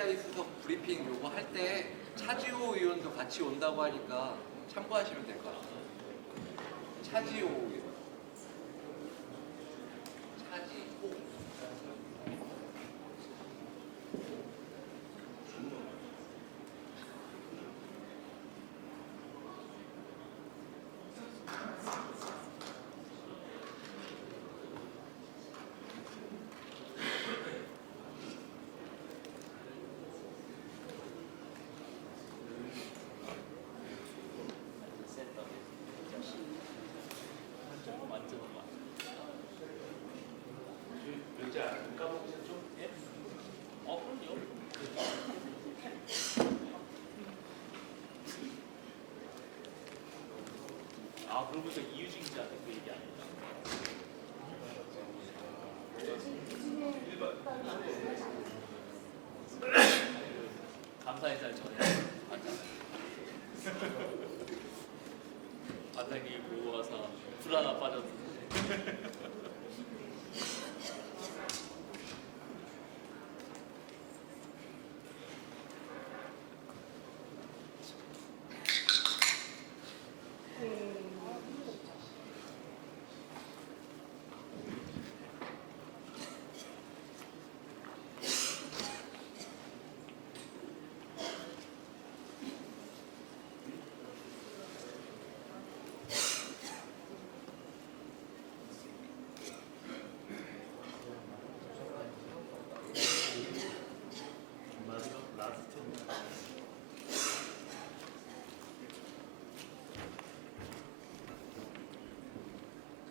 AI 수석 브리핑 요거 할 때 차지호 의원도 같이 온다고 하니까 참고하시면 될 것 같아요. 차지호 의원. 차지호. 글자 안 까먹으셨죠? 예? 그럼요. 그러고 보니까 이유진 기자한테 그 얘기 아닙니다. 감사인사를 전에 반장님이 보고 와서 불 하나 빠졌는데. 마지막 라스트.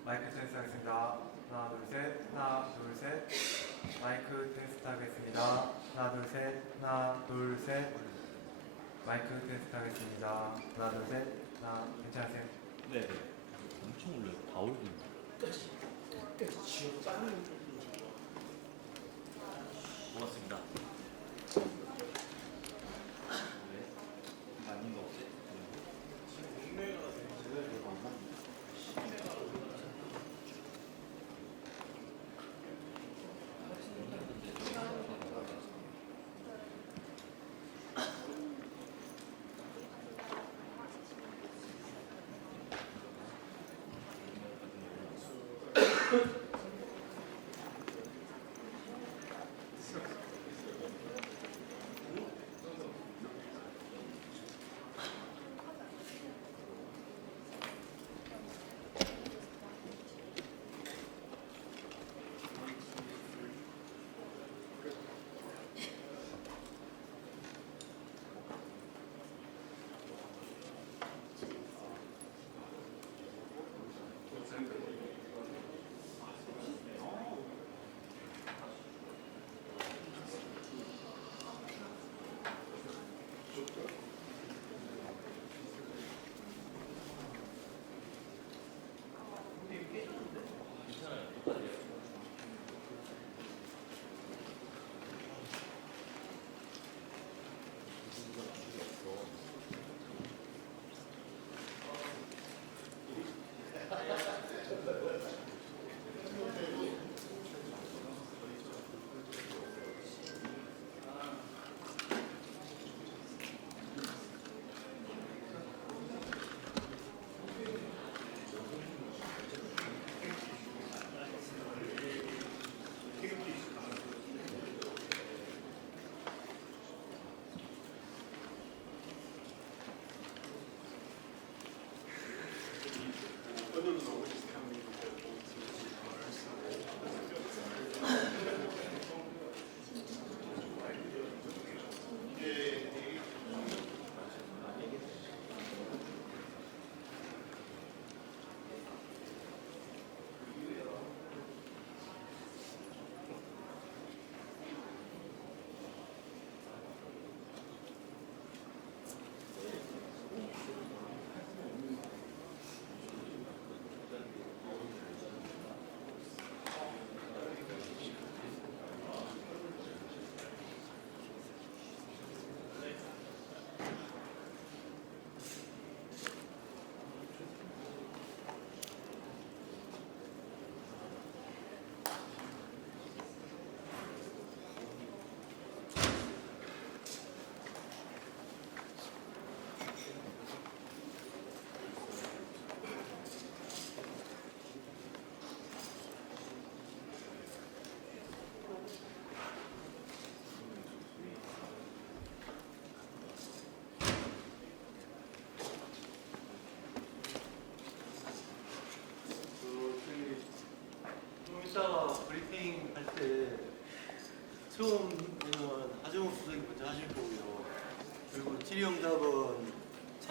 마이크 테스트 하겠습니다. 하나, 둘, 셋. 하나, 둘, 셋. 마이크 테스트 하겠습니다. 하나, 둘, 셋. 하나, 둘, 셋. 마이크 테스트 하겠습니다. 하나, 둘, 셋. 하나, 괜찮으세요? 네. 엄청 올려요. 다 올리네. 고맙습니다. 아닌 거 없지?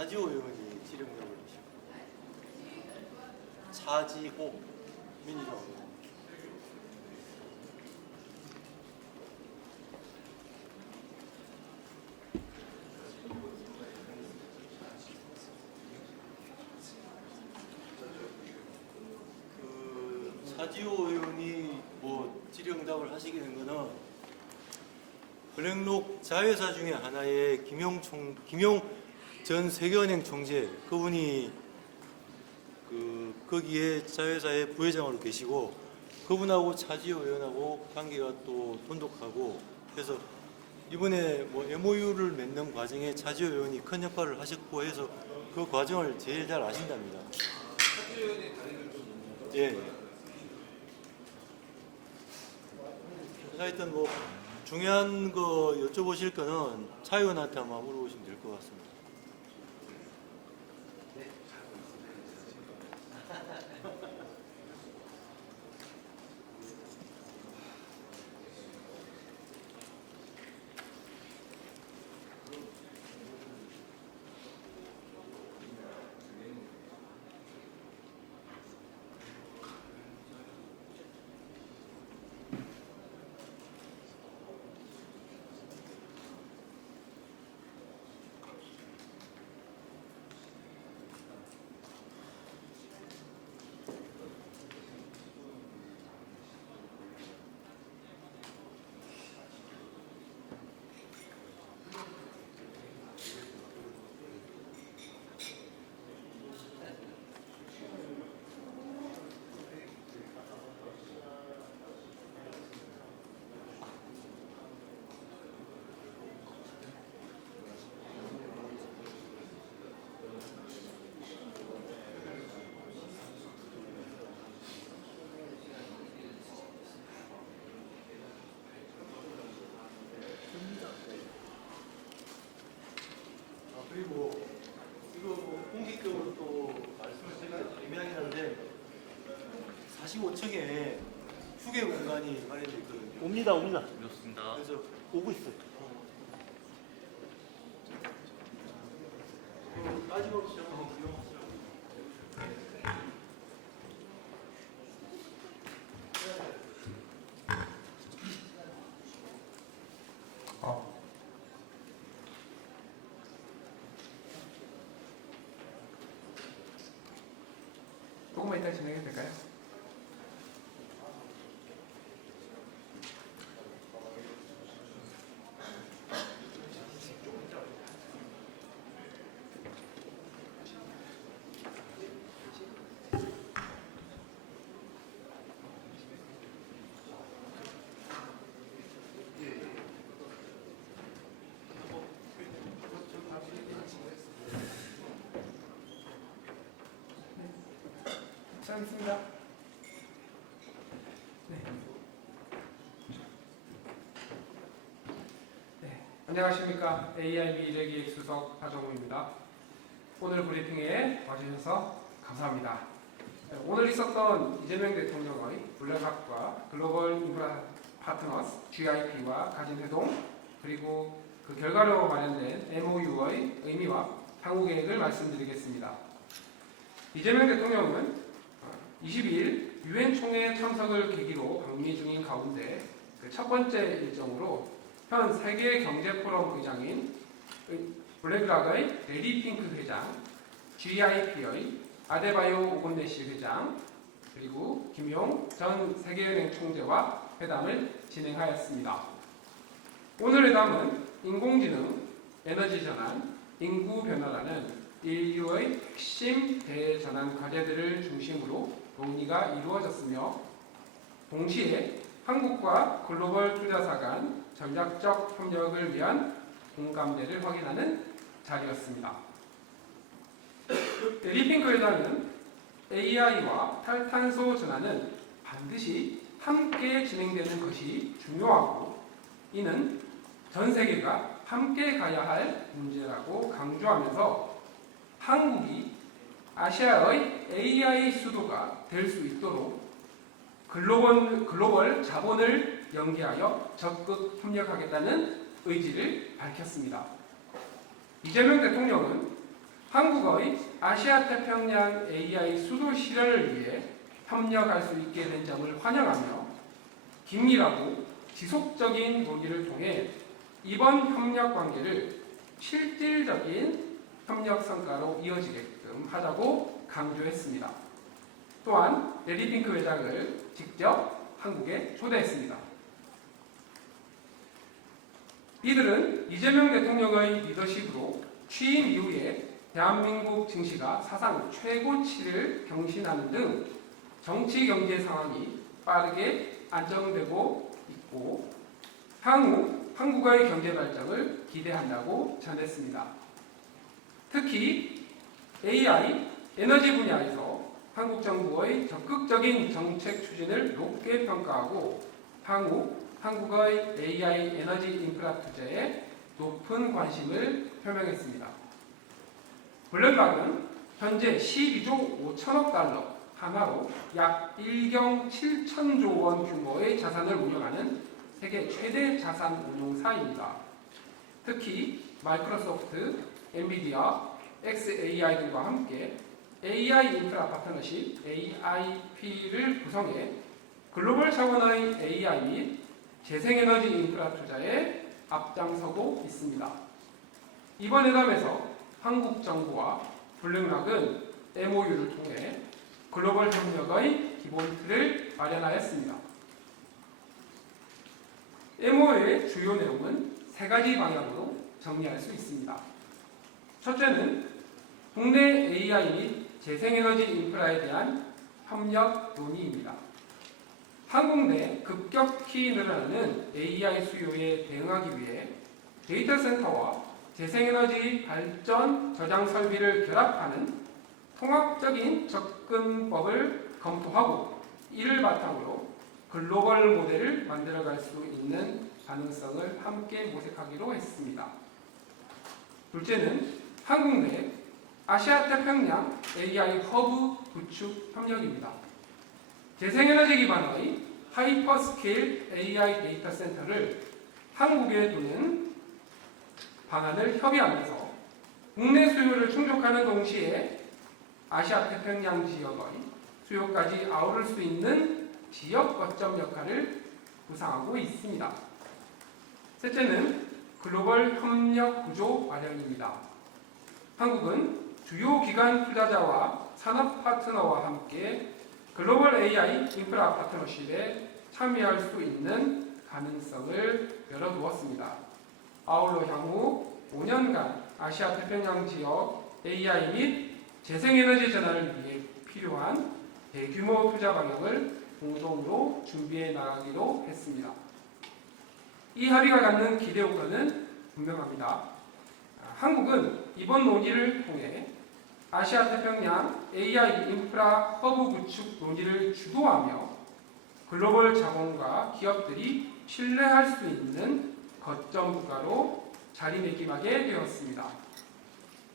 차지호 의원이 지령장을 주시고 차지호 민주당 의원. 차지호 의원이 뭐 질의응답을 하시게 된 거는 은행록 자회사 중에 하나의 김용 전 세계은행 총재 그분이 거기에 자회사의 부회장으로 계시고 그분하고 차지호 의원하고 관계가 또 돈독하고 그래서 이번에 뭐 MOU를 맺는 과정에 차지호 의원이 큰 역할을 하셨고 해서 그 과정을 제일 잘 아신답니다. 예. 하여튼 뭐 중요한 거 여쭤보실 거는 차 의원한테 한번 물어보시면 될 것 같습니다. 그리고 이거 뭐 공식적으로 또 말씀을 드리기가 애매하긴 한데 45층에 휴게 공간이 마련되어 있거든요. 옵니다. 그렇습니다. 그래서 오고 있어요. 마지막으로 제가 한번 구경하시죠. 조금만 이따 진행해도 될까요? 시작하겠습니다. 네, 안녕하십니까. AIB 일회기획 수석 하정우입니다. 오늘 브리핑에 와주셔서 감사합니다. 네, 오늘 있었던 이재명 대통령의 블랙학과 글로벌 인프라 파트너스 GIP와 가진 회동 그리고 그 결과로 마련된 MOU의 의미와 향후 계획을 말씀드리겠습니다. 이재명 대통령은 22일 유엔 총회 참석을 계기로 방미 중인 가운데 그 첫 번째 일정으로 현 세계 경제 포럼 의장인 블랙락의 레리 핑크 회장, GIP의 아데바요 오곤네시 회장, 그리고 김용 전 세계은행 총재와 회담을 진행하였습니다. 오늘 회담은 인공지능, 에너지 전환, 인구 변화라는 인류의 핵심 대전환 과제들을 중심으로 논의가 이루어졌으며 동시에 한국과 글로벌 투자사 간 전략적 협력을 위한 공감대를 확인하는 자리였습니다. 리핑크 회장은 AI와 탈탄소 전환은 반드시 함께 진행되는 것이 중요하고 이는 전 세계가 함께 가야 할 문제라고 강조하면서 한국이 아시아의 AI 수도가 될 수 있도록 글로벌 자본을 연계하여 적극 협력하겠다는 의지를 밝혔습니다. 이재명 대통령은 한국의 아시아 태평양 AI 수도 실현을 위해 협력할 수 있게 된 점을 환영하며 긴밀하고 지속적인 논의를 통해 이번 협력 관계를 실질적인 협력 성과로 이어지게끔 하자고 강조했습니다. 또한 레리 핑크 회장을 직접 한국에 초대했습니다. 이들은 이재명 대통령의 리더십으로 취임 이후에 대한민국 증시가 사상 최고치를 경신하는 등 정치 경제 상황이 빠르게 안정되고 있고 향후 한국의 경제 발전을 기대한다고 전했습니다. 특히 AI, 에너지 분야에서 한국 정부의 적극적인 정책 추진을 높게 평가하고 향후 한국의 AI 에너지 인프라 투자에 높은 관심을 표명했습니다. 블랙락은 현재 12조 5천억 달러, 하나로 약 1경 7천조 원 규모의 자산을 운영하는 세계 최대 자산 운용사입니다. 특히 마이크로소프트, 엔비디아, xAI 등과 함께 AI 인프라 파트너십 AIP를 구성해 글로벌 차원의 AI 및 재생에너지 인프라 투자에 앞장서고 있습니다. 이번 회담에서 한국 정부와 블랙락은 MOU를 통해 글로벌 협력의 기본 틀을 마련하였습니다. MOU의 주요 내용은 세 가지 방향으로 정리할 수 있습니다. 첫째는 국내 AI 및 재생에너지 인프라에 대한 협력 논의입니다. 한국 내 급격히 늘어나는 AI 수요에 대응하기 위해 데이터 센터와 재생에너지 발전 저장 설비를 결합하는 통합적인 접근법을 검토하고 이를 바탕으로 글로벌 모델을 만들어갈 수 있는 가능성을 함께 모색하기로 했습니다. 둘째는 한국 내 아시아 태평양 AI 허브 구축 협력입니다. 재생에너지 기반의 하이퍼스케일 AI 데이터 센터를 한국에 두는 방안을 협의하면서 국내 수요를 충족하는 동시에 아시아 태평양 지역의 수요까지 아우를 수 있는 지역 거점 역할을 구상하고 있습니다. 셋째는 글로벌 협력 구조 마련입니다. 한국은 주요 기관 투자자와 산업 파트너와 함께 글로벌 AI 인프라 파트너십에 참여할 수 있는 가능성을 열어두었습니다. 아울러 향후 5년간 아시아 태평양 지역 AI 및 재생에너지 전환을 위해 필요한 대규모 투자 방향을 공동으로 준비해 나가기로 했습니다. 이 합의가 갖는 기대 효과는 분명합니다. 한국은 이번 논의를 통해 아시아 태평양 AI 인프라 허브 구축 논의를 주도하며 글로벌 자본과 기업들이 신뢰할 수 있는 거점 국가로 자리매김하게 되었습니다.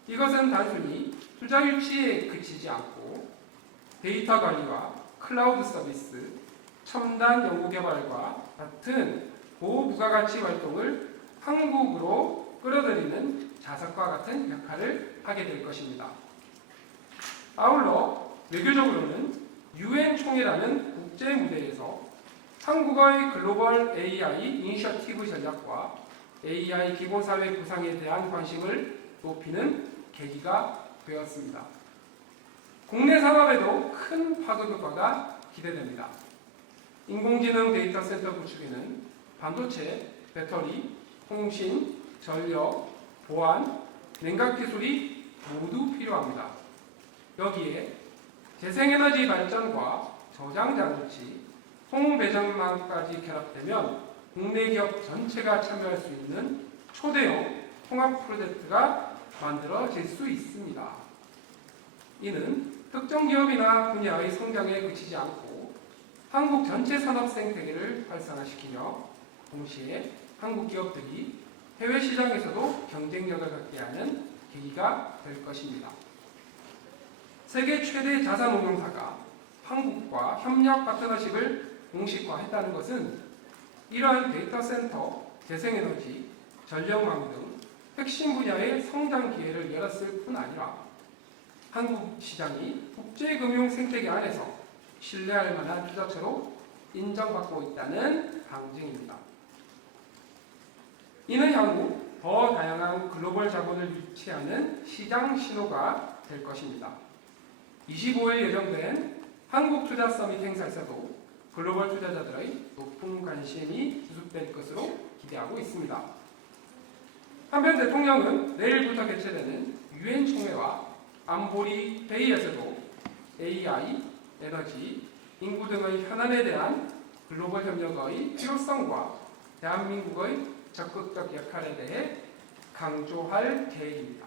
이것은 단순히 투자 유치에 그치지 않고 데이터 관리와 클라우드 서비스, 첨단 연구개발과 같은 고부가가치 활동을 한국으로 끌어들이는 자석과 같은 역할을 하게 될 것입니다. 아울러 외교적으로는 UN 총회라는 국제 무대에서 한국의 글로벌 AI 이니셔티브 전략과 AI 기본사회 구상에 대한 관심을 높이는 계기가 되었습니다. 국내 산업에도 큰 파급 효과가 기대됩니다. 인공지능 데이터 센터 구축에는 반도체, 배터리, 통신, 전력, 보안, 냉각 기술이 모두 필요합니다. 여기에 재생에너지 발전과 저장 장치, 송배전망까지 결합되면 국내 기업 전체가 참여할 수 있는 초대형 통합 프로젝트가 만들어질 수 있습니다. 이는 특정 기업이나 분야의 성장에 그치지 않고 한국 전체 산업 생태계를 활성화시키며 동시에 한국 기업들이 해외 시장에서도 경쟁력을 갖게 하는 계기가 될 것입니다. 세계 최대 자산 운용사가 한국과 협력 파트너십을 공식화했다는 것은 이러한 데이터 센터, 재생에너지, 전력망 등 핵심 분야의 성장 기회를 열었을 뿐 아니라 한국 시장이 국제금융 생태계 안에서 신뢰할 만한 투자처로 인정받고 있다는 방증입니다. 이는 향후 더 다양한 글로벌 자본을 유치하는 시장 신호가 될 것입니다. 25일 예정된 한국 투자 서밋 행사에서도 글로벌 투자자들의 높은 관심이 수습될 것으로 기대하고 있습니다. 한편 대통령은 내일부터 개최되는 유엔 총회와 안보리 회의에서도 AI, 에너지, 인구 등의 현안에 대한 글로벌 협력의 필요성과 대한민국의 적극적 역할에 대해 강조할 계획입니다.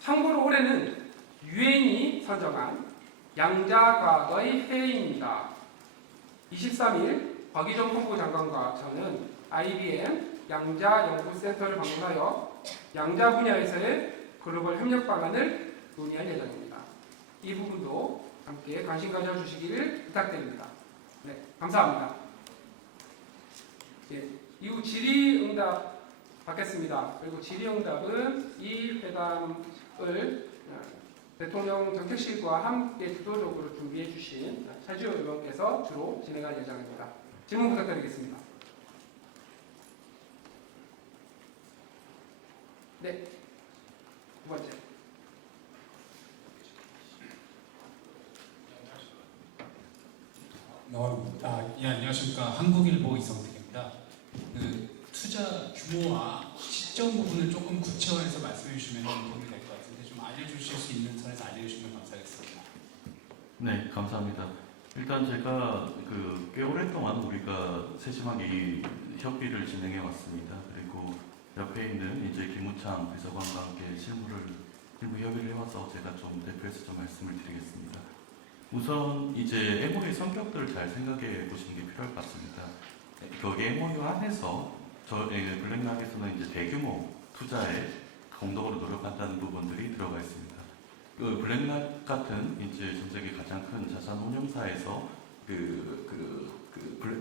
참고로 올해는 유엔이 선정한 양자과학의 해입니다. 23일 박희정 본부 장관과 저는 IBM 양자연구센터를 방문하여 양자 분야에서의 글로벌 협력 방안을 논의할 예정입니다. 이 부분도 함께 관심 가져주시기를 부탁드립니다. 네, 감사합니다. 예, 이후 질의응답 받겠습니다. 그리고 질의응답은 이 회담을 대통령 정책실과 함께 주도적으로 준비해 주신 차지호 의원께서 주로 진행할 예정입니다. 질문 부탁드리겠습니다. 네, 두 번째. 예, 안녕하십니까. 한국일보 이성택입니다. 투자 규모와 시점 부분을 조금 구체화해서 말씀해 주시면 도움이 될 것 같은데 좀 알려주실 수 있는 선에서 알려주시면 감사하겠습니다. 네, 감사합니다. 일단 제가 꽤 오랫동안 우리가 세심하게 이 협의를 진행해 왔습니다. 그리고 옆에 있는 이제 김우창 비서관과 함께 실무 협의를 해와서 제가 좀 대표해서 좀 말씀을 드리겠습니다. 우선 이제 MOU의 성격들을 잘 생각해 보시는 게 필요할 것 같습니다. 거기 MOU 안에서 블랙락에서는 이제 대규모 투자에 공동으로 노력한다는 부분들이 들어가 있습니다. 블랙락 같은 이제 전 세계 가장 큰 자산 운용사에서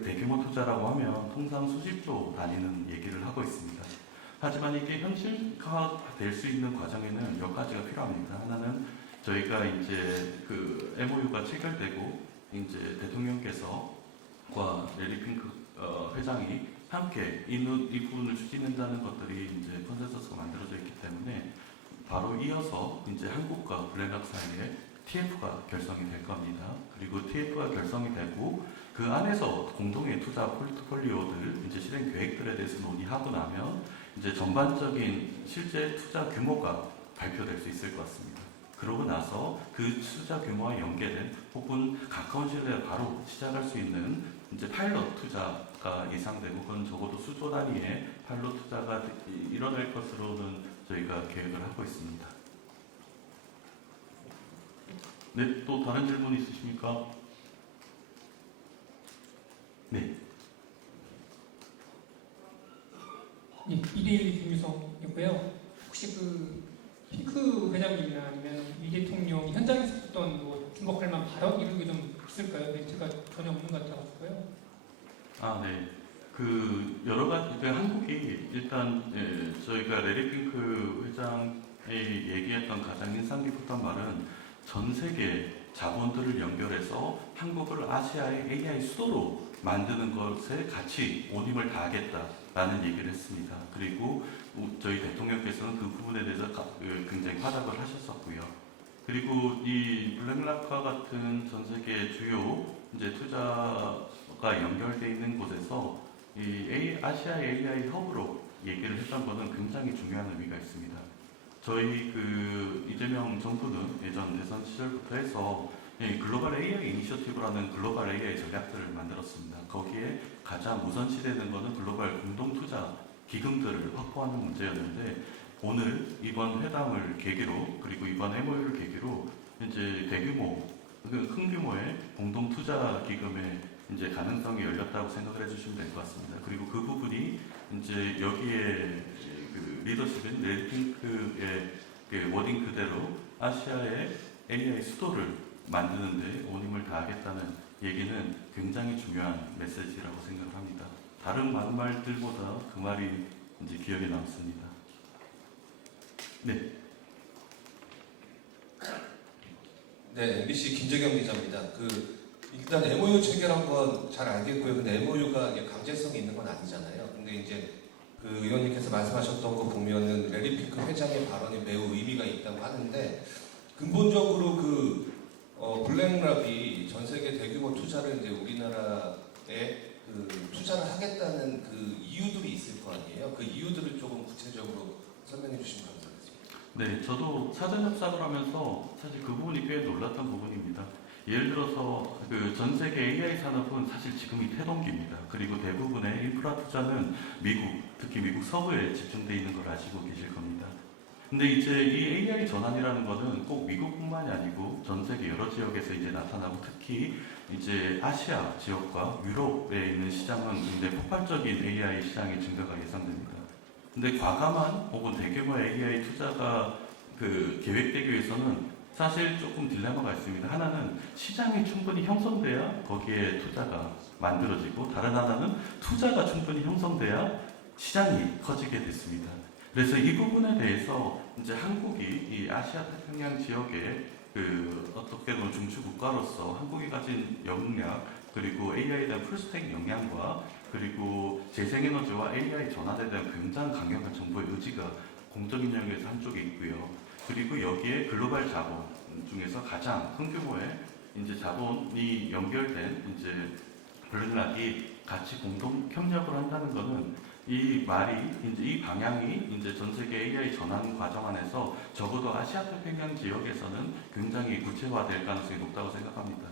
대규모 투자라고 하면 통상 수십조 단위는 얘기를 하고 있습니다. 하지만 이게 현실화될 수 있는 과정에는 몇 가지가 필요합니다. 하나는 저희가 이제 MOU가 체결되고 이제 대통령께서과 레리 핑크 회장이 함께 이 부분을 추진한다는 것들이 이제 컨센서스가 만들어져 있기 때문에 바로 이어서 이제 한국과 블랙락 사이에 TF가 결성이 될 겁니다. 그리고 TF가 결성이 되고 그 안에서 공동의 투자 포트폴리오들 이제 실행 계획들에 대해서 논의하고 나면 이제 전반적인 실제 투자 규모가 발표될 수 있을 것 같습니다. 그러고 나서 그 투자 규모와 연계된 혹은 가까운 시일 내에 바로 시작할 수 있는 이제 파일럿 투자가 예상되고 그건 적어도 수조 단위의 파일럿 투자가 일어날 것으로는 저희가 계획을 하고 있습니다. 네, 또 다른 질문 있으십니까? 네. 네, 이대일 김유성이고요. 혹시 핑크 회장님이나 아니면 이 대통령이 현장에서 했던 주목할 만한 발언 이런 게 좀 있을까요? 멘트가 전혀 없는 것 같아서요. 아, 네. 여러 가지, 한국이 일단, 저희가 레리 핑크 회장이 얘기했던 가장 인상 깊었던 말은 전 세계 자본들을 연결해서 한국을 아시아의 AI 수도로 만드는 것에 같이 온 힘을 다하겠다라는 얘기를 했습니다. 그리고 저희 대통령께서는 그 부분에 대해서 굉장히 화답을 하셨었고요. 그리고 이 블랙락과 같은 전 세계 주요 이제 투자가 연결되어 있는 곳에서 이 아시아 AI 허브로 얘기를 했던 것은 굉장히 중요한 의미가 있습니다. 저희 이재명 정부는 예전 대선 시절부터 해서 글로벌 AI 이니셔티브라는 글로벌 AI 전략들을 만들었습니다. 거기에 가장 우선시되는 것은 글로벌 공동투자 기금들을 확보하는 문제였는데 오늘 이번 회담을 계기로 그리고 이번 MOU를 계기로 이제 대규모, 큰 규모의 공동투자 기금의 이제 가능성이 열렸다고 생각을 해주시면 될 것 같습니다. 그리고 그 부분이 이제 여기에 리더십인 레드핑크의 워딩 그대로 아시아의 AI 수도를 만드는데 온 힘을 다하겠다는 얘기는 굉장히 중요한 메시지라고 생각합니다. 다른 많은 말들보다 그 말이 이제 기억에 남습니다. 네. 네, MBC 김재경 기자입니다. 일단 MOU 체결한 건 잘 알겠고요. 근데 MOU가 강제성이 있는 건 아니잖아요. 근데 이제 의원님께서 말씀하셨던 거 보면은 레리 핑크 회장의 발언이 매우 의미가 있다고 하는데 근본적으로 블랙락이 전 세계 대규모 투자를 이제 우리나라에 투자를 하겠다는 이유들이 있을 거 아니에요. 그 이유들을 조금 구체적으로 설명해 주시면 감사하겠습니다. 네, 저도 사전 협상을 하면서 사실 그 부분이 꽤 놀랐던 부분입니다. 예를 들어서 전 세계 AI 산업은 사실 지금이 태동기입니다. 그리고 대부분의 인프라 투자는 미국, 특히 미국 서부에 집중되어 있는 걸 아시고 계실 겁니다. 근데 이제 이 AI 전환이라는 거는 꼭 미국뿐만이 아니고 전 세계 여러 지역에서 이제 나타나고 특히 이제 아시아 지역과 유럽에 있는 시장은 굉장히 폭발적인 AI 시장의 증가가 예상됩니다. 근데 과감한 혹은 대규모의 AI 투자가 계획되기 위해서는 사실 조금 딜레마가 있습니다. 하나는 시장이 충분히 형성돼야 거기에 투자가 만들어지고 다른 하나는 투자가 충분히 형성돼야 시장이 커지게 됐습니다. 그래서 이 부분에 대해서 이제 한국이 이 아시아 태평양 지역의 어떻게 보면 중추 국가로서 한국이 가진 역량 그리고 AI에 대한 풀스택 역량과 그리고 재생에너지와 AI 전환에 대한 굉장히 강력한 정부의 의지가 공적인 영역에서 한쪽에 있고요. 그리고 여기에 글로벌 자본 중에서 가장 큰 규모의 이제 자본이 연결된 이제 블랙락이 같이 공동 협력을 한다는 것은 이 말이 이제 이 방향이 이제 전 세계 AI 전환 과정 안에서 적어도 아시아 태평양 지역에서는 굉장히 구체화될 가능성이 높다고 생각합니다.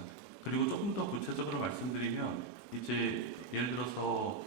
그리고 조금 더 구체적으로 말씀드리면 이제 예를 들어서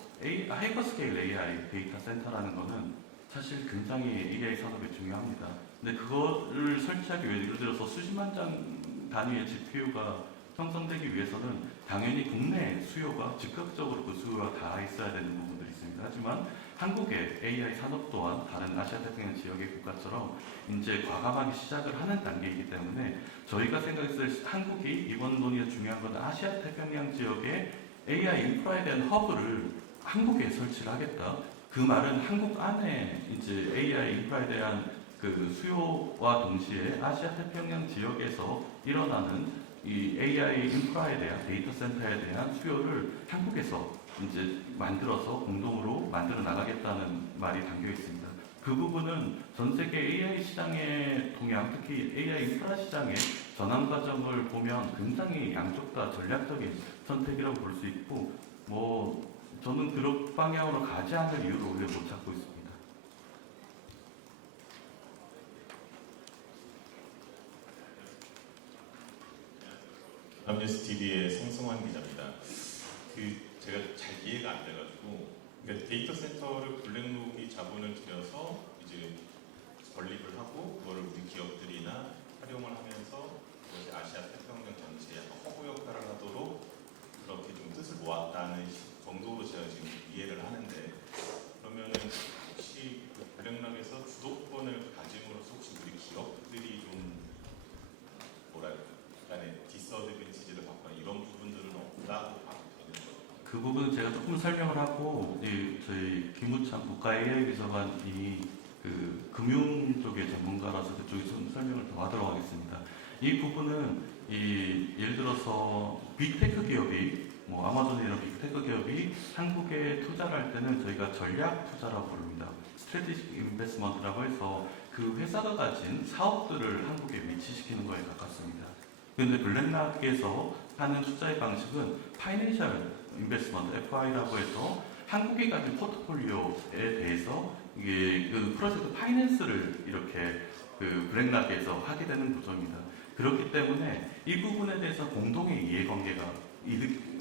하이퍼스케일 AI 데이터 센터라는 것은 사실 굉장히 AI 산업에 중요합니다. 근데 그거를 설치하기 위해 예를 들어서 수십만 장 단위의 GPU가 형성되기 위해서는 당연히 국내 수요가 즉각적으로 그 수요가 다 있어야 되는 부분들이 있습니다. 하지만 한국의 AI 산업 또한 다른 아시아 태평양 지역의 국가처럼 이제 과감하게 시작을 하는 단계이기 때문에 저희가 생각했을 때 한국이 이번 논의가 중요한 건 아시아 태평양 지역의 AI 인프라에 대한 허브를 한국에 설치를 하겠다. 그 말은 한국 안에 이제 AI 인프라에 대한 수요와 동시에 아시아 태평양 지역에서 일어나는 이 AI 인프라에 대한 데이터 센터에 대한 수요를 한국에서 이제 만들어서 공동으로 만들어 나가겠다는 말이 담겨 있습니다. 그 부분은 전 세계 AI 시장의 동향, 특히 AI 인프라 시장의 전환 과정을 보면 굉장히 양쪽 다 전략적인 선택이라고 볼 수 있고, 저는 그런 방향으로 가지 않을 이유를 오히려 못 찾고 있습니다. 남뉴스 TV의 성승환 기자입니다. 제가 잘 이해가 안 돼가지고, 그러니까 데이터 센터를 블랙록이 자본을 들여서 이제 건립을 하고 그거를 우리 기업들이나 활용을 하면서 그것이 아시아 태평양 전체에 약간 허브 역할을 하도록 그렇게 좀 뜻을 모았다는 정도로 제가 지금 이해를 하는데, 그러면은 혹시 블랙록에서 주도권을 가짐으로써 혹시 우리 기업들이 좀 약간의 디스어드밴티지를 받거나 이런 부분들은 없다고 봐도 되는 거예요? 그 부분은 제가 조금 설명을 하고 저희 김우창 국가 AI 비서관이 금융 쪽의 전문가라서 그쪽에서 좀 설명을 더 하도록 하겠습니다. 이 부분은 예를 들어서 빅테크 기업이 아마존 이런 빅테크 기업이 한국에 투자를 할 때는 저희가 전략 투자라고 부릅니다. 스트래티직 인베스먼트라고 해서 그 회사가 가진 사업들을 한국에 위치시키는 거에 가깝습니다. 그런데 블랙락에서 하는 투자의 방식은 파이낸셜 인베스먼트 FI라고 해서 한국에 가진 포트폴리오에 대해서 이게 프로젝트 파이낸스를 이렇게 블랙락에서 하게 되는 구조입니다. 그렇기 때문에 이 부분에 대해서 공동의 이해관계가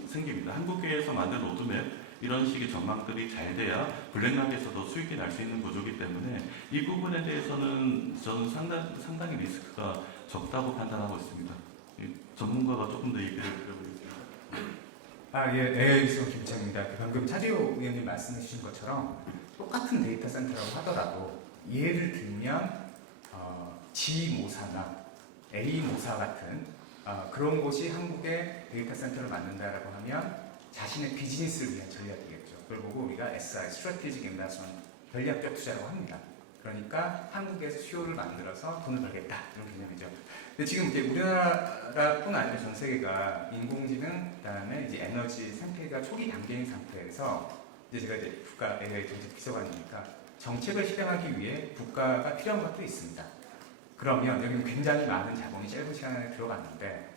생깁니다. 한국에서 만든 로드맵 이런 식의 전망들이 잘 돼야 블랙락에서도 수익이 날 수 있는 구조이기 때문에 이 부분에 대해서는 저는 상당히 리스크가 적다고 판단하고 있습니다. 전문가가 조금 더 얘기를 드려보겠습니다. AI 비서 김창입니다. 방금 차지호 의원님 말씀해 주신 것처럼 똑같은 데이터 센터라고 하더라도 예를 들면 G모사나 A모사 같은 그런 곳이 한국에 데이터 센터를 만든다라고 하면 자신의 비즈니스를 위한 전략이겠죠. 그걸 보고 우리가 SI, Strategic Investment 전략적 투자라고 합니다. 그러니까 한국에서 수요를 만들어서 돈을 벌겠다 이런 개념이죠. 근데 지금 이제 우리나라뿐 아니라 전 세계가 인공지능 그다음에 이제 에너지 생태계가 초기 단계인 상태에서 이제 제가 이제 국가 AI 정책 비서관이니까 정책을 실행하기 위해 국가가 필요한 것도 있습니다. 그러면 여기는 굉장히 많은 자본이 짧은 시간에 들어갔는데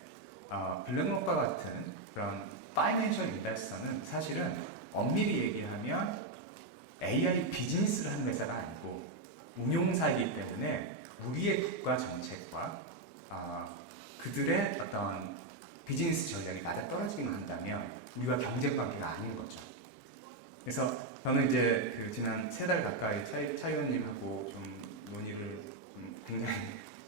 블랙록과 같은 그런 파이낸셜 인베스터는 사실은 엄밀히 얘기하면 AI 비즈니스를 하는 회사가 아니고 운용사이기 때문에 우리의 국가 정책과 그들의 어떤 비즈니스 전략이 맞아떨어지기만 한다면 우리와 경쟁 관계가 아닌 거죠. 그래서 저는 이제 그 지난 3달 가까이 차 의원님하고 좀 논의를 굉장히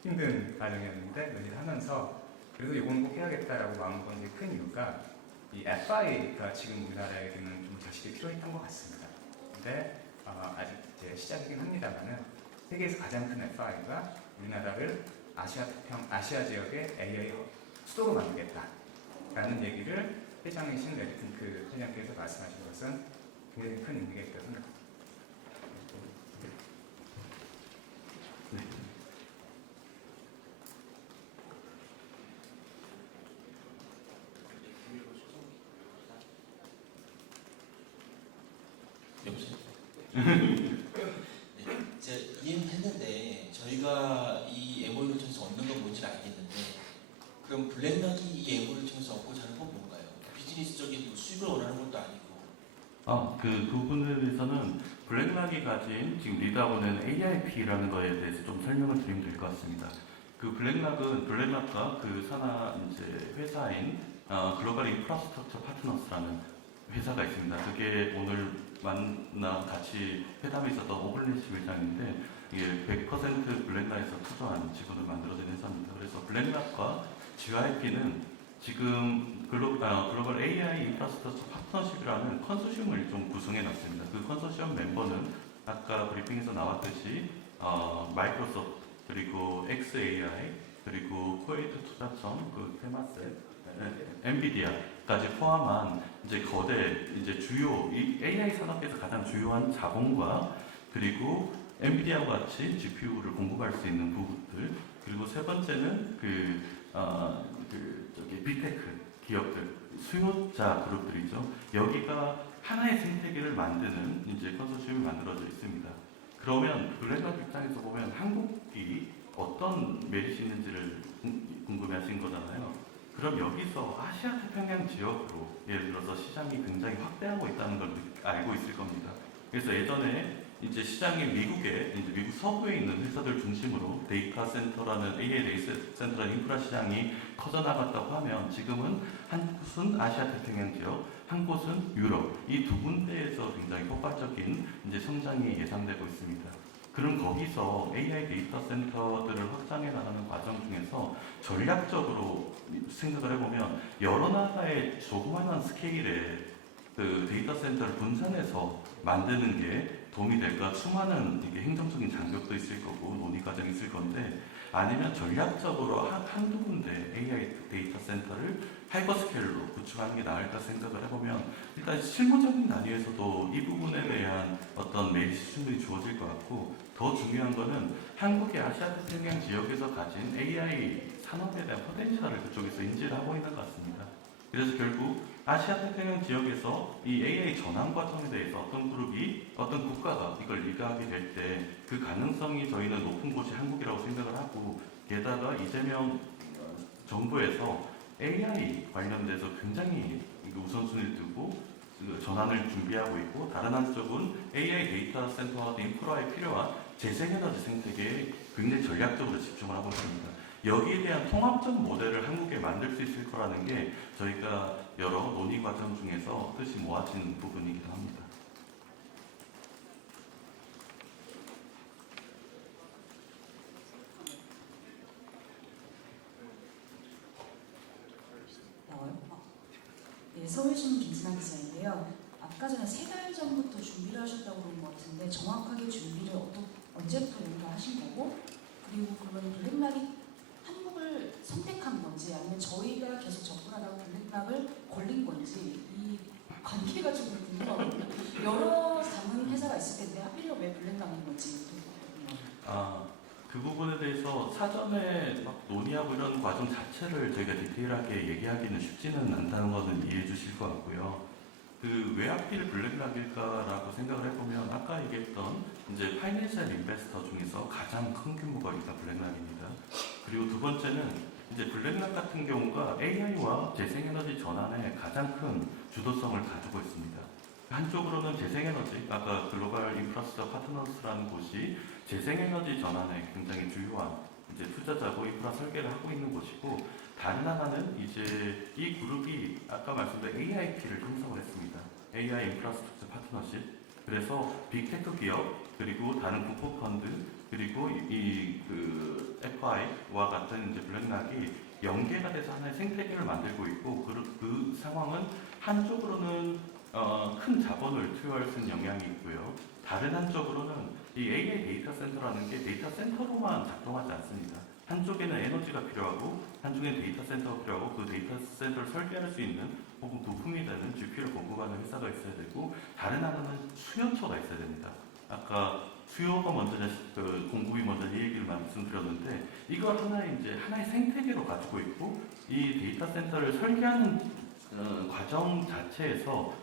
힘든 과정이었는데 논의를 하면서 그래도 이건 꼭 해야겠다라고 마음먹은 게 큰 이유가 이 FI가 지금 우리나라에게는 좀 절실히 필요했던 것 같습니다. 근데 아직 이제 시작이긴 합니다만은 세계에서 가장 큰 FI가 우리나라를 아시아 지역의 AI 수도로 만들겠다라는 얘기를 회장이신 레리핑크 회장께서 말씀하신 것은 굉장히 큰 의미가 있다고 생각합니다. 여보세요? 네, 제가 이해는 했는데 저희가 이 MOU를 통해서 얻는 건 뭔지 알겠는데 그럼 블랙락이 이 MOU를 통해서 얻고자 하는 건 뭔가요? 비즈니스적인 뭐 수익을 원하는 것도 아니고. 그 부분에 대해서는 블랙락이 가진 지금 리드하고는 AIP라는 거에 대해서 좀 설명을 드리면 될 것 같습니다. 그 블랙락과 그 산하 이제 회사인 글로벌 인프라스트럭처 파트너스라는 회사가 있습니다. 그게 오늘 만나 같이 회담에 있었던 오블리시 회장인데 이게 100% 블랙락에서 투자한 직원을 만들어진 회사입니다. 그래서 블랙락과 GIP는 지금 글로벌 AI 인프라스트럭처 파트너십이라는 컨소시엄을 좀 구성해 놨습니다. 그 컨소시엄 멤버는 아까 브리핑에서 나왔듯이 마이크로소프트 그리고 XAI 그리고 코에이트 투자청 그 테마스 엔비디아까지 포함한 이제 거대 이제 주요 이 AI 산업에서 가장 주요한 자본과 그리고 엔비디아와 같이 GPU를 공급할 수 있는 부분들 그리고 세 번째는 빅테크 기업들 수요자 그룹들이죠. 여기가 하나의 생태계를 만드는 이제 컨소시엄이 만들어져 있습니다. 그러면 블랙락 입장에서 보면 한국이 어떤 메리트 있는지를 궁금해하신 거잖아요. 그럼 여기서 아시아 태평양 지역으로 예를 들어서 시장이 굉장히 확대하고 있다는 걸 알고 있을 겁니다. 그래서 예전에 이제 시장이 미국 서부에 있는 회사들 중심으로 데이터 센터라는 AI 데이터 센터라는 인프라 시장이 커져나갔다고 하면 지금은 한 곳은 아시아 태평양 지역, 한 곳은 유럽 이 두 군데에서 굉장히 폭발적인 이제 성장이 예상되고 있습니다. 그럼 거기서 AI 데이터 센터들을 확장해 나가는 과정 중에서 전략적으로 생각을 해보면 여러 나라의 조그마한 스케일의 그 데이터 센터를 분산해서 만드는 게 도움이 될까? 수많은 이게 행정적인 장벽도 있을 거고 논의 과정이 있을 건데 아니면 전략적으로 한두 군데 AI 데이터 센터를 하이퍼스케일로 구축하는 게 나을까 생각을 해보면 일단 실무적인 단위에서도 이 부분에 대한 어떤 메리트 충분히 주어질 것 같고 더 중요한 거는 한국의 아시아 태평양 지역에서 가진 AI 산업에 대한 포텐셜을 그쪽에서 인지를 하고 있는 것 같습니다. 그래서 결국 아시아 태평양 지역에서 이 AI 전환 과정에 대해서 어떤 그룹이, 어떤 국가가 이걸 리드하게 될 때 그 가능성이 저희는 높은 곳이 한국이라고 생각을 하고 게다가 이재명 정부에서 AI 관련돼서 굉장히 우선순위를 두고 전환을 준비하고 있고 다른 한쪽은 AI 데이터 센터와 인프라에 필요한 재생에너지 생태계에 굉장히 전략적으로 집중을 하고 있습니다. 여기에 대한 통합적 모델을 한국에 만들 수 있을 거라는 게 저희가 여러 논의 과정 중에서 뜻이 모아진 부분이기도 합니다. 네, 서울신문 김진아 기자인데요. 아까 전에 3달 전부터 준비를 하셨다고 그런 것 같은데 정확하게 준비를 언제부터 하신 거고 그리고 그러면 블랙락이 한국을 선택한 건지 아니면 저희가 계속 접근하다가 블랙락을 걸린 건지 이 관계가 좀 궁금하거든요. 여러 자문 회사가 있을 텐데 하필이면 왜 건지 궁금합니다. 그 부분에 대해서 사전에 막 논의하고 이런 과정 자체를 저희가 디테일하게 얘기하기는 쉽지는 않다는 것은 이해해 주실 것 같고요. 왜 하필 블랙락일까라고 생각을 해보면 아까 얘기했던 이제 파이낸셜 인베스터 중에서 가장 큰 규모가 일단 블랙락입니다. 그리고 두 번째는 이제 블랙락 같은 경우가 AI와 재생에너지 전환에 가장 큰 주도성을 가지고 있습니다. 한쪽으로는 재생에너지, 아까 글로벌 인프라스트럭처 파트너스라는 곳이 재생에너지 전환에 굉장히 주요한 이제 투자자고 인프라 설계를 하고 있는 곳이고, 다른 하나는 이제 이 그룹이 아까 말씀드린 AIP를 형성을 했습니다. AI 인프라스트럭처 파트너십. 그래서 빅테크 기업, 그리고 다른 국포 펀드, 그리고 그 FI와 같은 이제 블랙락이 연계가 돼서 하나의 생태계를 만들고 있고, 그 상황은 한쪽으로는 큰 자본을 투여할 수 있는 영향이 있고요. 다른 한쪽으로는 이 AI 데이터 센터라는 게 데이터 센터로만 작동하지 않습니다. 한쪽에는 에너지가 필요하고 한쪽에는 데이터 센터가 필요하고 그 데이터 센터를 설계할 수 있는 혹은 부품이 되는 GPU를 공급하는 회사가 있어야 되고, 다른 하나는 수요처가 있어야 됩니다. 아까 수요가 먼저냐 공급이 먼저냐 이 얘기를 말씀드렸는데, 이걸 하나의 생태계로 가지고 있고, 이 데이터 센터를 설계하는 과정 자체에서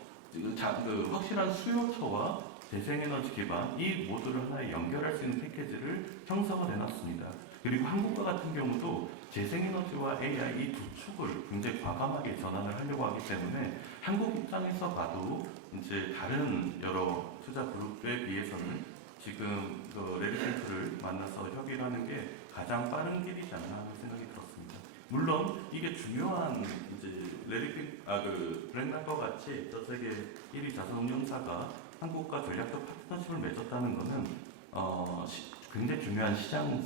확실한 수요처와 재생에너지 기반 이 모두를 하나에 연결할 수 있는 패키지를 형성을 해놨습니다. 그리고 한국과 같은 경우도 재생에너지와 AI 이 두 축을 굉장히 과감하게 전환을 하려고 하기 때문에 한국 입장에서 봐도 이제 다른 여러 투자 그룹에 비해서는 지금 레리핑크를 만나서 협의를 하는 게 가장 빠른 길이지 않나 하는 생각이 들었습니다. 물론 이게 중요한 이제 블랙락과 같이 전 세계 1위 자산운용사가 한국과 전략적 파트너십을 맺었다는 것은 굉장히 중요한 시장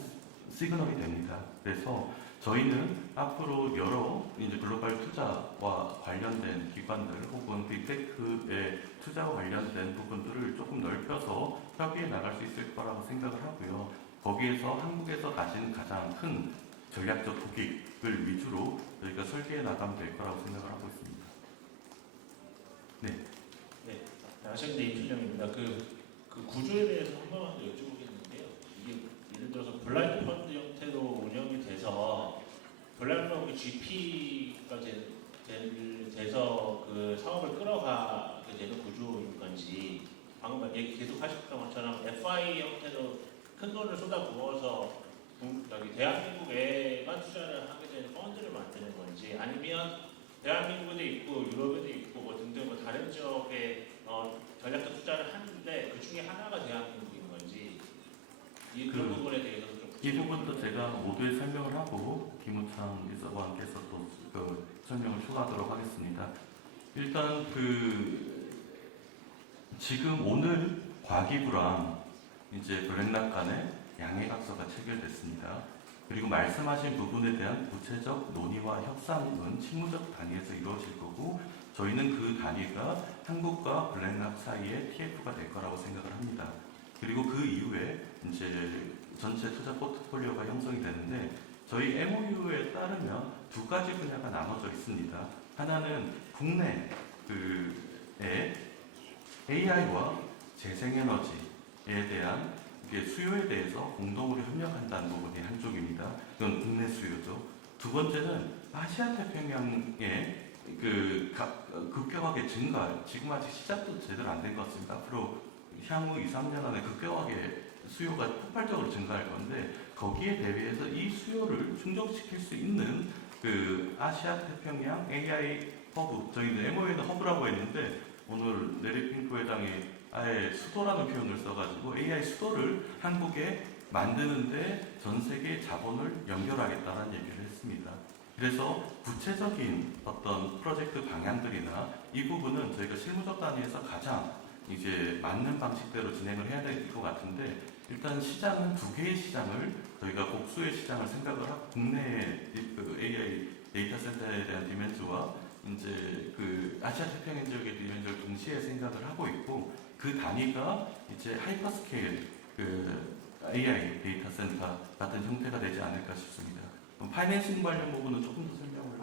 시그널이 됩니다. 그래서 저희는 앞으로 여러 이제 글로벌 투자와 관련된 기관들 혹은 빅테크의 투자와 관련된 부분들을 조금 넓혀서 협의해 나갈 수 있을 거라고 생각을 하고요. 거기에서 한국에서 가진 가장 큰 전략적 국익을 위주로 저희가 설계해 나가면 될 거라고 생각을 하고 있습니다. 네. 아시안대 임춘영입니다. 그 구조에 대해서 한 번만 더 여쭤보겠는데요. 이게 예를 들어서 블라인드 펀드 형태로 운영이 돼서 블랙록이 GP가 돼서 그 사업을 끌어가게 되는 구조인 건지, 방금 얘기 계속 하셨던 것처럼 FI 형태로 큰 돈을 쏟아부어서 대한민국에만 투자를 하게 되는 펀드를 만드는 건지, 아니면 대한민국에도 있고 유럽에도 있고 뭐 등등 뭐 다른 지역에 전략적 투자를 하는데 그 중에 하나가 대한민국인 건지, 그런 부분에 대해서 좀 이 부분도 제가 모두에 설명을 하고 김우창 비서관께서 또 설명을 추가하도록 하겠습니다. 일단 지금 오늘 과기부랑 이제 블랙락 간에 양해각서가 체결됐습니다. 그리고 말씀하신 부분에 대한 구체적 논의와 협상은 실무적 단위에서 이루어질 거고, 저희는 그 단위가 한국과 블랙락 사이에 TF가 될 거라고 생각을 합니다. 그리고 그 이후에 이제 전체 투자 포트폴리오가 형성이 되는데, 저희 MOU에 따르면 두 가지 분야가 나눠져 있습니다. 하나는 국내의 AI와 재생에너지에 대한 수요에 대해서 공동으로 협력한다는 부분이 한쪽입니다. 이건 국내 수요죠. 두 번째는 아시아 태평양의 급격하게 증가, 지금 아직 시작도 제대로 안 된 것 같습니다. 앞으로 향후 2, 3년 안에 급격하게 수요가 폭발적으로 증가할 건데, 거기에 대비해서 이 수요를 충족시킬 수 있는 아시아 태평양 AI 허브, 저희는 MO에는 허브라고 했는데 오늘 레리핑크 회장이 아예 수도라는 표현을 써가지고 AI 수도를 한국에 만드는데 전 세계 자본을 연결하겠다는 얘기를 했습니다. 그래서 구체적인 어떤 프로젝트 방향들이나 이 부분은 저희가 실무적 단위에서 가장 이제 맞는 방식대로 진행을 해야 될 것 같은데, 일단 시장은 두 개의 시장을 저희가 복수의 시장을 생각을 하고, 국내의 AI 데이터 센터에 대한 디멘즈와 이제 아시아 태평양 지역의 디멘즈를 동시에 생각을 하고 있고, 그 단위가 이제 하이퍼스케일 AI 데이터 센터 같은 형태가 되지 않을까 싶습니다. 파이낸싱 관련 부분은 조금 더 설명을.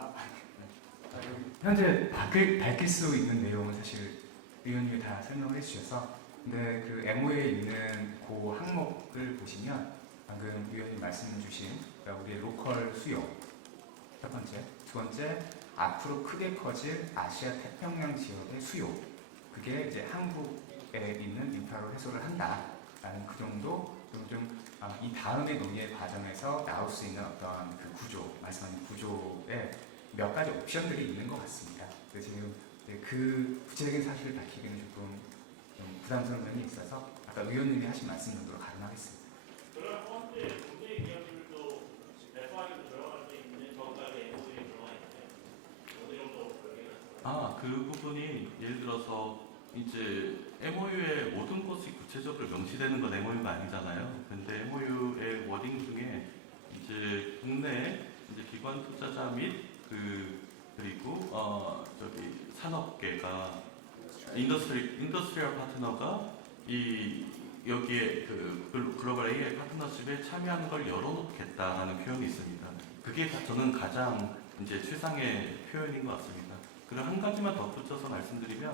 현재 밝힐 수 있는 내용은 사실 의원님이 다 설명을 해주셔서 근데 그 MO에 있는 그 항목을 보시면 방금 위원님 말씀해 주신 그러니까 우리의 로컬 수요 첫 번째, 두 번째 앞으로 크게 커질 아시아 태평양 지역의 수요 그게 이제 한국에 있는 인프라로 해소를 한다라는 그 정도 이 다음의 논의의 과정에서 나올 수 있는 어떤 그 구조 말씀하신 구조에 몇 가지 옵션들이 있는 것 같습니다. 근데 지금 그 구체적인 사실을 밝히기는 조금 좀 부담스러운 면이 있어서 아까 의원님이 하신 말씀 정도로 가름하겠습니다. 그런 펀드에 국내 기업들도 FR에도 들어갈 수 있는 정가의 MOU에 들어가 있나요? 어느 정도 결계가 그 부분이 예를 들어서 이제 MOU의 모든 것이 구체적으로 명시되는 건 MOU가 아니잖아요. 근데 MOU의 워딩 중에 이제 국내 이제 기관 투자자 및 그리고 산업계가 인더스트리얼 파트너가 여기에 그 글로벌 AI 파트너십에 참여하는 걸 열어놓겠다라는 표현이 있습니다. 그게 저는 가장 이제 최상의 표현인 것 같습니다. 그리고 한 가지만 덧붙여서 말씀드리면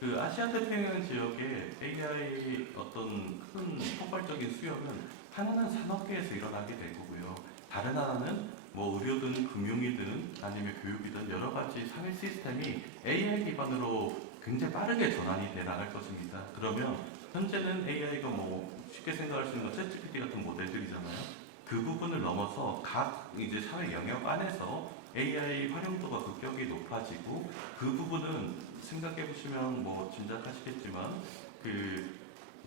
그 아시아 태평양 지역의 AI 어떤 큰 폭발적인 수요는 하나는 산업계에서 일어나게 될 거고요. 다른 하나는 뭐 의료든 금융이든 아니면 교육이든 여러 가지 사회 시스템이 AI 기반으로 굉장히 빠르게 전환이 돼 나갈 것입니다. 그러면 현재는 AI가 뭐 쉽게 생각할 수 있는 건 챗GPT 같은 모델들이잖아요. 그 부분을 넘어서 각 이제 사회 영역 안에서 AI 활용도가 급격히 높아지고 그 부분은 생각해 보시면 뭐 짐작하시겠지만 그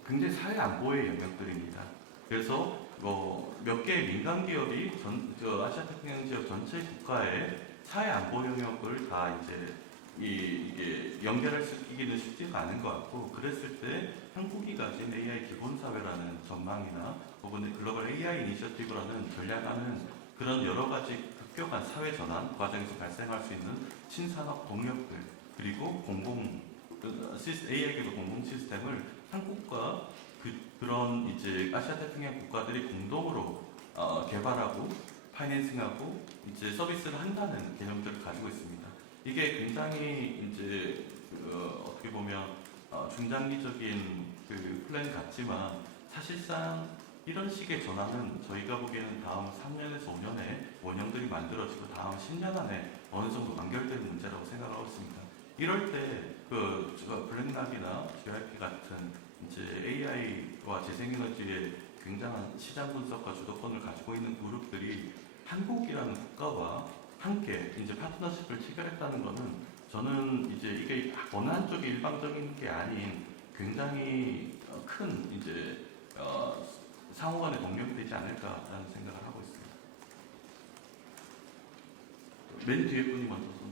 굉장히 사회 안보의 영역들입니다. 그래서 몇 개의 민간 기업이 아시아 태평양 지역 전체 국가의 사회 안보 영역을 다 이제 이게 연결할 수 있기는 쉽지가 않은 것 같고 그랬을 때 한국이 가진 AI 기본 사회라는 전망이나 혹은 글로벌 AI 이니셔티브라는 전략하는 그런 여러 가지 급격한 사회 전환 과정에서 발생할 수 있는 신산업 동력들 그리고 AI 기반 공공 시스템을 한국과 그런 이제 아시아 태평양 국가들이 공동으로 개발하고 파이낸싱하고 이제 서비스를 한다는 개념들을 가지고 있습니다. 이게 굉장히 이제 어떻게 보면 중장기적인 그 플랜 같지만 사실상 이런 식의 전환은 저희가 보기에는 다음 3년에서 5년에 원형들이 만들어지고 다음 10년 안에 어느 정도 완결되는 문제라고 생각하고 있습니다. 이럴 때 블랙락이나 GRP 같은 이제 AI와 재생에너지의 굉장한 시장 분석과 주도권을 가지고 있는 그룹들이 한국이라는 국가와 함께 이제 파트너십을 체결했다는 것은 저는 이제 이게 어느 한쪽이 일방적인 게 아닌 굉장히 큰 이제 상호간의 동력이 되지 않을까라는 생각을 하고 있습니다. 맨 뒤에 분이 먼저 손.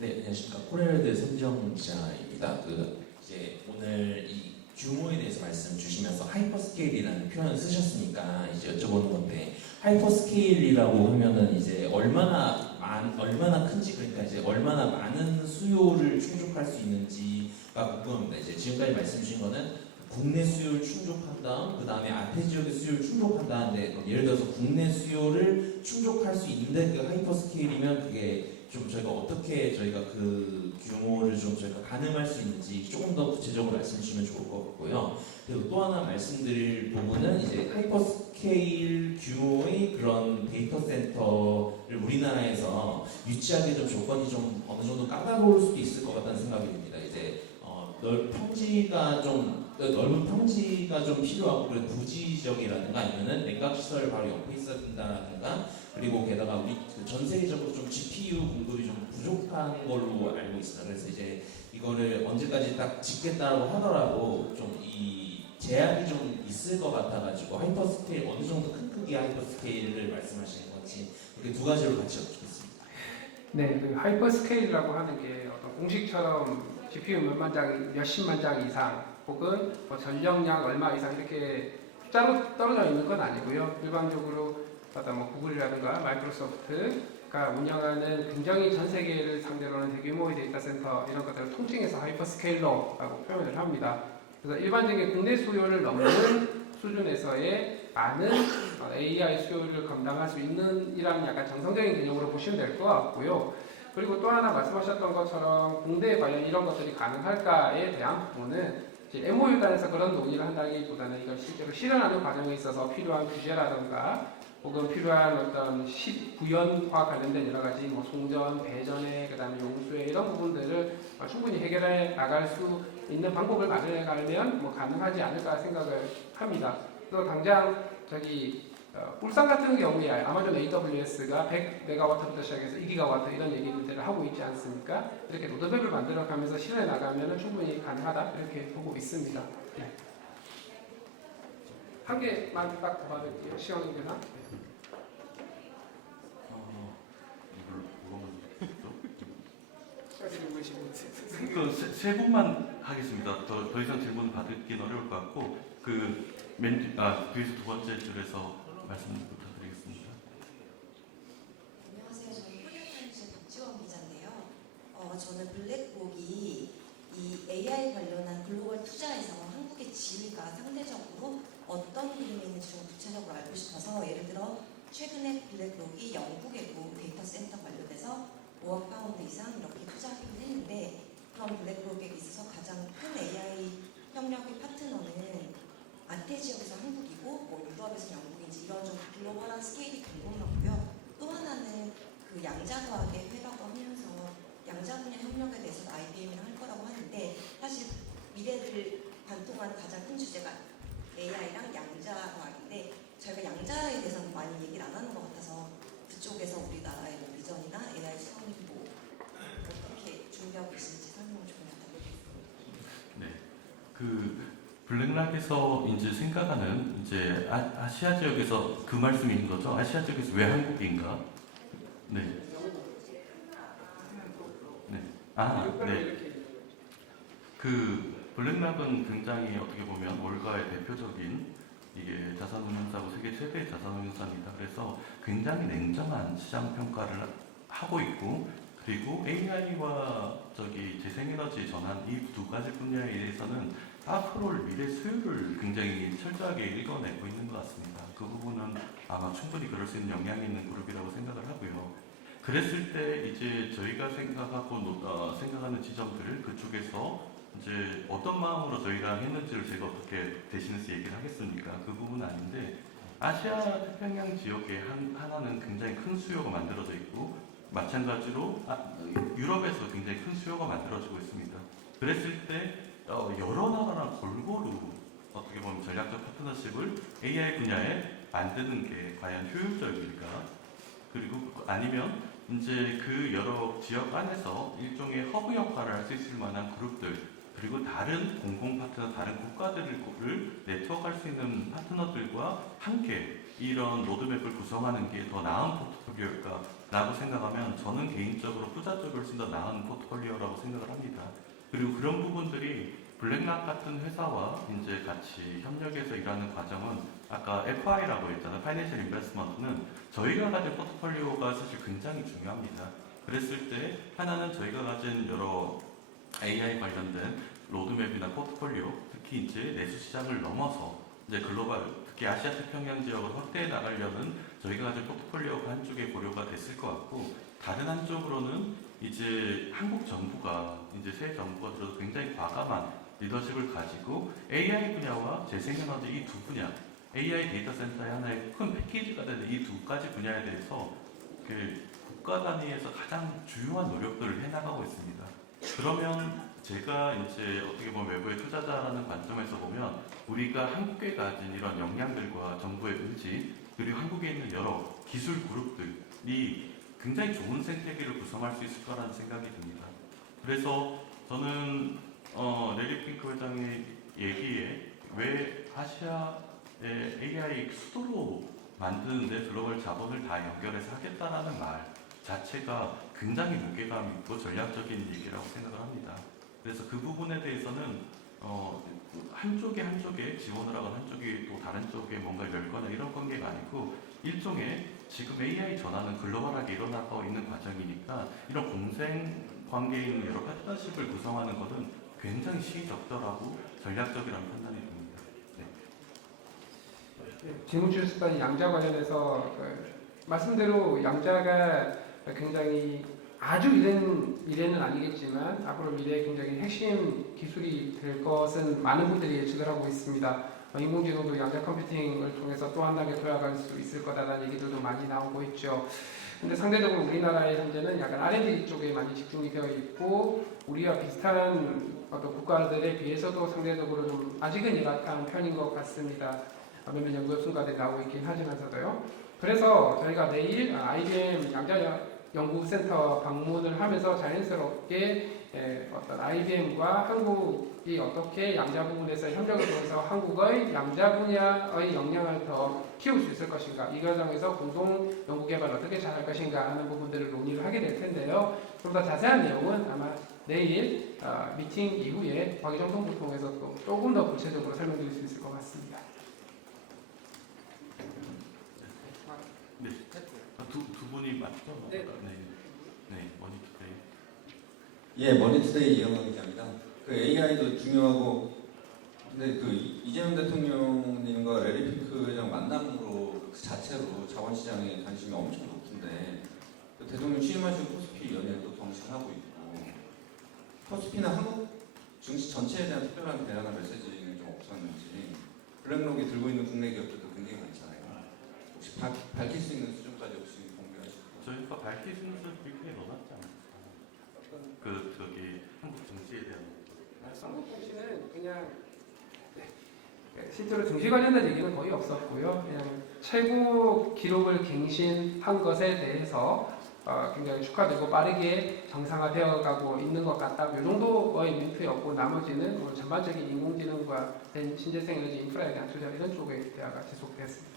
네, 안녕하십니까. 코레일드 손정 기자입니다. 이제 오늘 이 규모에 대해서 말씀 주시면서 하이퍼스케일이라는 표현을 쓰셨으니까 이제 여쭤보는 건데 하이퍼스케일이라고 하면은 이제 얼마나 큰지 그러니까 이제 얼마나 많은 수요를 충족할 수 있는지가 궁금합니다. 이제 지금까지 말씀 주신 거는 국내 수요를 충족한다, 그 다음에 앞에 지역의 수요를 충족한다는데 예를 들어서 국내 수요를 충족할 수 있는데 그 하이퍼스케일이면 그게 좀 저희가 그 규모를 좀 저희가 가늠할 수 있는지 조금 더 구체적으로 말씀해 주시면 좋을 것 같고요. 그리고 또 하나 말씀드릴 부분은 이제 하이퍼스케일 규모의 그런 데이터 센터를 우리나라에서 유치하기 좀 조건이 좀 어느 정도 까다로울 수도 있을 것 같다는 생각이 듭니다. 이제 넓은 평지가 좀 필요하고 그런 부지 지역이라든가 아니면은 냉각 시설 바로 옆에 있어야 된다라든가 그리고 게다가 우리 전 세계적으로 좀 GPU 공급이 좀 부족한 걸로 알고 있습니다. 그래서 이제 이거를 언제까지 딱 짓겠다고 하더라도 좀 이 제약이 좀 있을 것 같아가지고 하이퍼스케일 어느 정도 큰 크기의 하이퍼스케일을 말씀하시는 건지 이렇게 두 가지로 같이 여쭙겠습니다. 네, 그 하이퍼스케일이라고 하는 게 어떤 공식처럼 GPU 몇십만 장 이상 혹은 뭐 전력량 얼마 이상 이렇게 숫자로 떨어져 있는 건 아니고요. 일반적으로 어떤 뭐 구글이라든가 마이크로소프트가 운영하는 굉장히 전 세계를 상대로 하는 대규모의 데이터 센터 이런 것들을 통칭해서 하이퍼스케일러라고 표현을 합니다. 그래서 일반적인 국내 수요를 넘는 수준에서의 많은 AI 수요를 감당할 수 있는 이런 약간 정상적인 개념으로 보시면 될 것 같고요. 그리고 또 하나 말씀하셨던 것처럼 공대 관련 이런 것들이 가능할까에 대한 부분은 MOU 단에서 그런 논의를 한다기보다는 이걸 실제로 실현하는 과정에 있어서 필요한 규제라든가 혹은 필요한 어떤 구현과 관련된 여러 가지 뭐 송전, 배전에 그다음에 용수에 이런 부분들을 충분히 해결해 나갈 수 있는 방법을 마련해 가면 뭐 가능하지 않을까 생각을 합니다. 그래서 당장 울산 같은 경우에 아마존 AWS가 100메가와트부터 시작해서 2기가와트 이런 얘기들을 하고 있지 않습니까? 이렇게 로드맵을 만들어가면서 실현해 나가면 충분히 가능하다 이렇게 보고 있습니다. 네. 한 개만 딱 더 받을게요. 시간이 되나? 세 분만 하겠습니다. 더 이상 질문 받기는 어려울 것 같고 뒤에서 두 번째 줄에서 말씀 부탁드리겠습니다. 안녕하세요. 저는 코리아타임즈 박지원 기자인데요. 저는 블랙록이 이 AI 관련한 글로벌 투자에서 한국의 지위가 상대적으로 어떤 그림이 있는지 좀 구체적으로 알고 싶어서 예를 들어 최근에 블랙록이 영국에도 데이터 센터 관련해서 5억 파운드 이상 이렇게 투자하기로 했는데 그럼 블랙록에 있어서 가장 큰 AI 협력의 파트너는 아태 지역에서 한국이고 뭐 유럽에서 영국인지 이런 좀 글로벌한 스케일이 궁금하고요. 또 하나는 그 양자과학의 회라고 하면서 양자 분야 협력에 대해서 IBM이랑 할 거라고 하는데 사실 미래를 관통하는 가장 큰 주제가 AI랑 양자과학인데 저희가 양자에 대해서는 많이 얘기를 안 하는 것 같아서 그쪽에서 우리나라의 뭐 비전이나 AI 수업이 뭐 어떻게 준비하고 계신지 설명을 좀 부탁드리겠습니다. 네, 블랙락에서 이제 생각하는 이제 아시아 지역에서 그 말씀인 거죠? 아시아 지역에서 왜 한국인가? 네. 네. 네. 블랙락은 굉장히 어떻게 보면 월가의 대표적인 이게 자산운용사고 세계 최대의 자산운용사입니다. 그래서 굉장히 냉정한 시장 평가를 하고 있고 그리고 AI와 재생에너지 전환 이 두 가지 분야에 대해서는 앞으로 미래 수요를 굉장히 철저하게 읽어내고 있는 것 같습니다. 그 부분은 아마 충분히 그럴 수 있는 역량이 있는 그룹이라고 생각을 하고요. 그랬을 때 이제 저희가 생각하는 지점들을 그쪽에서 이제 어떤 마음으로 저희가 했는지를 제가 어떻게 대신해서 얘기를 하겠습니까? 그 부분은 아닌데 아시아 태평양 지역에 하나는 굉장히 큰 수요가 만들어져 있고 마찬가지로 유럽에서 굉장히 큰 수요가 만들어지고 있습니다. 그랬을 때 여러 나라랑 골고루 어떻게 보면 전략적 파트너십을 AI 분야에 만드는 게 과연 효율적일까? 그리고 아니면 이제 그 여러 지역 안에서 일종의 허브 역할을 할 수 있을 만한 그룹들 그리고 다른 공공 파트너, 다른 국가들을 네트워크할 수 있는 파트너들과 함께 이런 로드맵을 구성하는 게 더 나은 포트폴리오일까라고 생각하면 저는 개인적으로 투자 쪽으로 훨씬 더 나은 포트폴리오라고 생각을 합니다. 그리고 그런 부분들이 블랙락 같은 회사와 이제 같이 협력해서 일하는 과정은 아까 FI라고 했잖아요. 파이낸셜 인베스트먼트는 저희가 가진 포트폴리오가 사실 굉장히 중요합니다. 그랬을 때 하나는 저희가 가진 여러 AI 관련된 로드맵이나 포트폴리오, 특히 이제 내수 시장을 넘어서 이제 글로벌, 특히 아시아 태평양 지역으로 확대해 나가려는 저희가 가진 포트폴리오가 한쪽에 고려가 됐을 것 같고 다른 한쪽으로는 이제 한국 정부가 이제 새 정부가 들어서 굉장히 과감한 리더십을 가지고 AI 분야와 재생에너지 이 두 분야, AI 데이터 센터의 하나의 큰 패키지가 되는 이 두 가지 분야에 대해서 국가 단위에서 가장 주요한 노력들을 해나가고 있습니다. 그러면 제가 이제 어떻게 보면 외부의 투자자라는 관점에서 보면 우리가 한국에 가진 이런 역량들과 정부의 의지 그리고 한국에 있는 여러 기술 그룹들이 굉장히 좋은 생태계를 구성할 수 있을 거라는 생각이 듭니다. 그래서 저는 레리 핑크 회장의 얘기에 왜 아시아의 AI 수도로 만드는데 글로벌 자본을 다 연결해서 하겠다라는 말 자체가 굉장히 무게감 있고 전략적인 얘기라고 생각을 합니다. 그래서 그 부분에 대해서는 한쪽에 지원을 하거나 한쪽이 또 다른 쪽에 뭔가 열거나 이런 관계가 아니고 일종의 지금 AI 전환은 글로벌하게 일어나고 있는 과정이니까 이런 공생 관계에 있는 여러 파트너십을 구성하는 것은 굉장히 시의적절하고 전략적이라는 판단이 듭니다. 네. 질문 주셨던 양자 관련해서 말씀대로 양자가 굉장히 아주 미래는 아니겠지만 앞으로 미래의 굉장히 핵심 기술이 될 것은 많은 분들이 예측을 하고 있습니다. 인공지능도 양자 컴퓨팅을 통해서 또 한 단계 도약할 수 있을 거다라는 얘기들도 많이 나오고 있죠. 근데 상대적으로 우리나라의 현재는 약간 R&D 쪽에 많이 집중이 되어 있고 우리와 비슷한 어떤 국가들에 비해서도 상대적으로 좀 아직은 열악한 편인 것 같습니다. 몇몇 연구 순가들이 나오고 있긴 하지만서도요. 그래서 저희가 내일 IBM 양자 연구센터 방문을 하면서 자연스럽게 어떤 IBM과 한국이 어떻게 양자 부분에서 협력을 통해서 한국의 양자 분야의 역량을 더 키울 수 있을 것인가, 이 과정에서 공동 연구개발 어떻게 잘할 것인가 하는 부분들을 논의를 하게 될 텐데요. 좀 더 자세한 내용은 아마 내일 미팅 이후에 과기정통부 통해서 또 조금 더 구체적으로 설명드릴 수 있을 것 같습니다. 네. 두 분이 맞죠? 네. 네, 머니투데이. 예, 머니투데이 이영환 기자입니다. 그 AI도 중요하고, 근데 그 이재명 대통령님과 레리핑크 회장 만남으로 그 자체로 자본시장에 관심이 엄청 높은데, 그 대통령 취임하시고 코스피 연예도 경신하고 있고, 코스피나 한국 증시 전체에 대한 특별한 대안한 메시지는 좀 없었는지, 블랙록이 들고 있는 국내 기업들도 굉장히 많잖아요. 혹시 밝힐 수 있는 수준까지 혹시 공개하실까요? 저희가 밝힐 수 있는 수준 브리핑에 넣어놨지 않을까? 한국 증시에 대한. 한국 증시는 그냥 실제로 증시 관련된 얘기는 거의 없었고요. 그냥 최고 기록을 갱신한 것에 대해서 굉장히 축하되고 빠르게 정상화되어 가고 있는 것 같다. 이 정도의 멘트였고, 나머지는 전반적인 인공지능과 신재생 에너지 인프라에 대한 투자 이런 쪽의 대화가 지속됐습니다.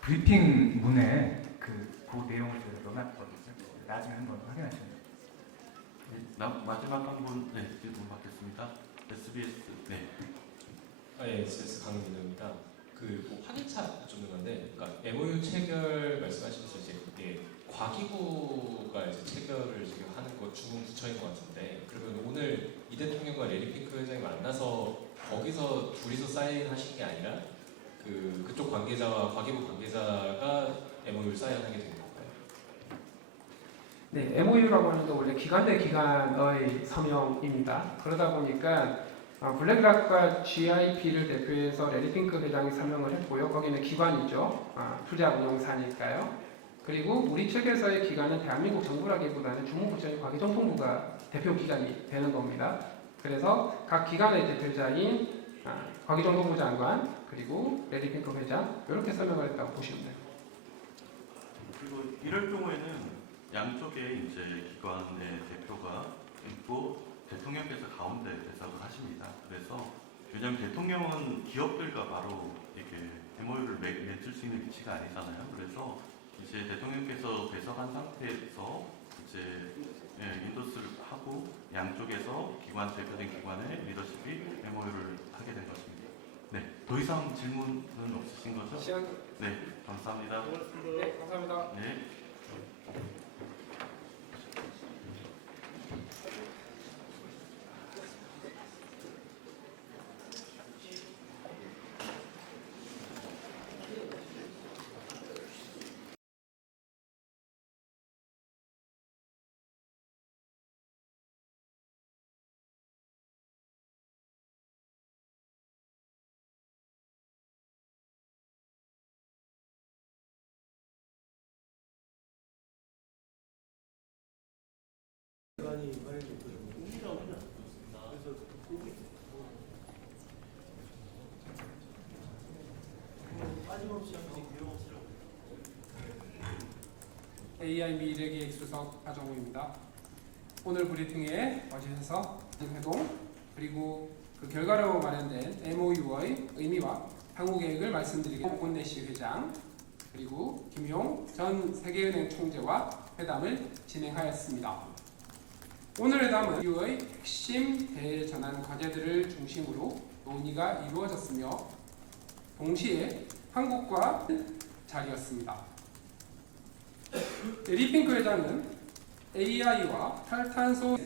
브리핑 문에 그 내용을 제가 넣어놨거든요. 나중에 한번 확인하시면 돼요. 마지막 한 분, 네, 질문 받겠습니다. SBS, 네. 네, SBS 강민호입니다. 뭐 확인차 여쭙는 건데, 그러니까 MOU 체결 말씀하시면서 이제 과기부가 이제 체결을 지금 하는 거 중국 부처인 것 같은데, 그러면 오늘 이 대통령과 레리핑크 회장이 만나서 거기서 둘이서 사인하신 게 아니라 그쪽 관계자와 과기부 관계자가 MOU를 사인하게 된 건가요? 네, MOU라고 하는 건 원래 기관 대 기관의 서명입니다. 그러다 보니까 블랙락과 GIP를 대표해서 레리핑크 회장이 서명을 했고요. 거기는 기관이죠. 투자운용사니까요. 그리고 우리 측에서의 기관은 대한민국 정부라기보다는 주무부처인 과기정통부가 대표 기관이 되는 겁니다. 그래서 각 기관의 대표자인 과기정통부 장관 그리고 레리핑크 회장 이렇게 설명을 했다고 보시면 돼요. 그리고 이럴 경우에는 양쪽에 이제 기관의 대표가 있고 대통령께서 가운데 배석을 하십니다. 그래서 왜냐하면 대통령은 기업들과 바로 이렇게 MOU를 맺을 수 있는 위치가 아니잖아요. 그래서 이제 대통령께서 배석한 상태에서 이제 인도스를 하고 양쪽에서 대표된 기관의 리더십이 MOU를 하게 된 것입니다. 네, 더 이상 질문은 없으신 거죠? 네, 감사합니다. 네, 감사합니다. 네. AI 미래계획 수석 하정우입니다. 오늘 브리핑에 와주셔서 회동 그리고 그 결과로 마련된 MOU의 의미와 향후 계획을 말씀드리고 곤내시 회장 그리고 김용 전 세계은행 총재와 회담을 진행하였습니다. 오늘 회담은 MOU의 핵심 대전환 과제들을 중심으로 논의가 이루어졌으며 동시에 한국과 자리였습니다. 레리핑크 회장은 AI와 탈탄소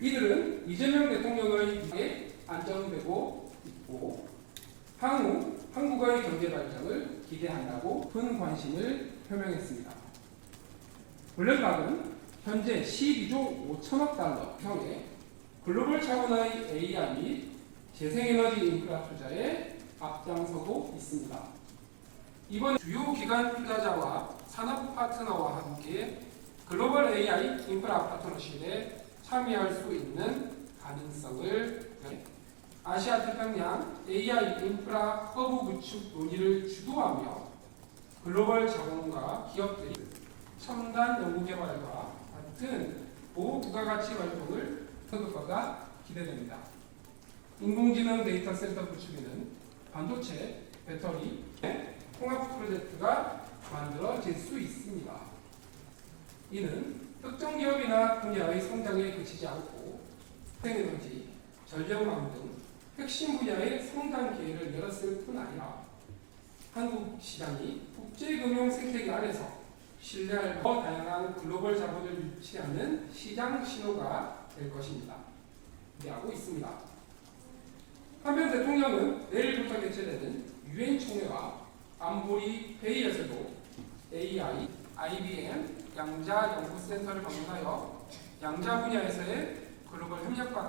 이들은 이재명 대통령의 안정되고 있고 향후 한국의 경제 발전을 기대한다고 큰 관심을 표명했습니다. 블룸버그는 현재 12조 5천억 달러 형의 글로벌 차원의 AI 및 재생에너지 인프라 투자에 앞장서고 있습니다. 이번 주요 기관 투자자와 산업 파트너와 함께 글로벌 AI 인프라 파트너십에 참여할 수 있는 가능성을 아시아 태평양 AI 인프라 허브 구축 논의를 주도하며 글로벌 자본과 기업들이 첨단 연구개발과 같은 고부가가치 활동을 하는 것가 기대됩니다. 인공지능 데이터 센터 구축에는 반도체, 배터리, 통합 프로젝트가 만들어질 수 있습니다. 이는 특정 기업이나 분야의 성장에 그치지 않고 생에너지, 전력망 등 핵심 분야의 성장 기회를 열었을 뿐 아니라 한국 시장이 국제금융 생태계 안에서 신뢰할 더 다양한 글로벌 자본을 유치하는 시장 신호가 될 것입니다. 기대하고 있습니다. 한편 대통령은 내일부터 개최되는 유엔 총회와 안보리 회의에서도 AI, IBM, 양자 연구센터를 방문하여 양자 분야에서의 글로벌 협력과